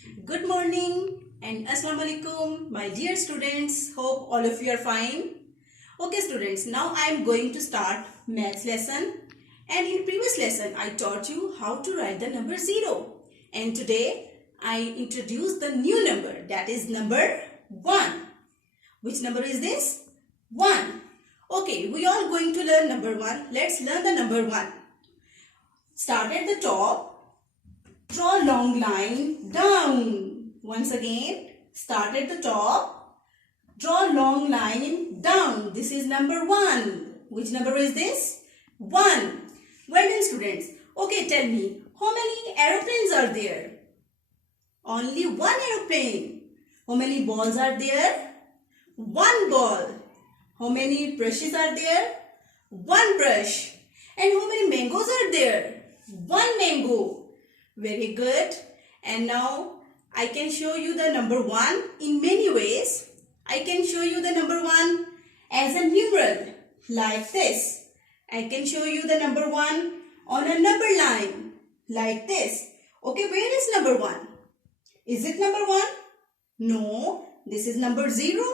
Good morning and Assalamu alaikum, my dear students. Hope all of you are fine. Okay students, now I am going to start maths lesson. And in previous lesson, I taught you how to write the number 0. And today, I introduce the new number, that is number 1. Which number is this? 1. Okay, we are going to learn number 1. Let's learn the number 1. Start at the top. Draw a long line down. Once again, start at the top. Draw a long line down. This is number 1. Which number is this? 1. Well done students. Okay, tell me, how many aeroplanes are there? Only one aeroplane. How many balls are there? One ball. How many brushes are there? One brush. And how many mangoes are there? One mango. Very good. And now I can show you the number 1 in many ways. I can show you the number 1 as a numeral like this. I can show you the number 1 on a number line like this. Okay, where is number 1? Is it number 1? No, this is number 0.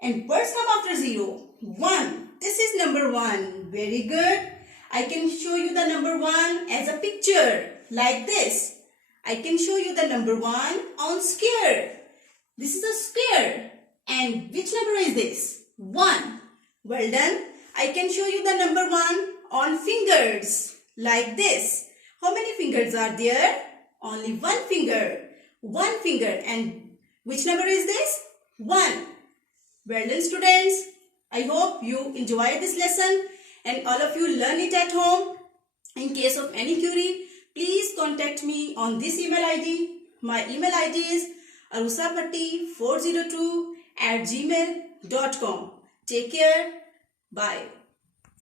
And words come after 0. 1. This is number 1. Very good. I can show you the number 1 as a picture like this. I can show you the number 1 on square. This is a square. And which number is this? 1. Well done. I can show you the number 1 on fingers like this. How many fingers are there? Only one finger. One finger. And which number is this? 1. Well done students. I hope you enjoyed this lesson and all of you learn it at home. In case of any query, please contact me on this email ID. My email ID is arusapatti402@gmail.com. Take care. Bye.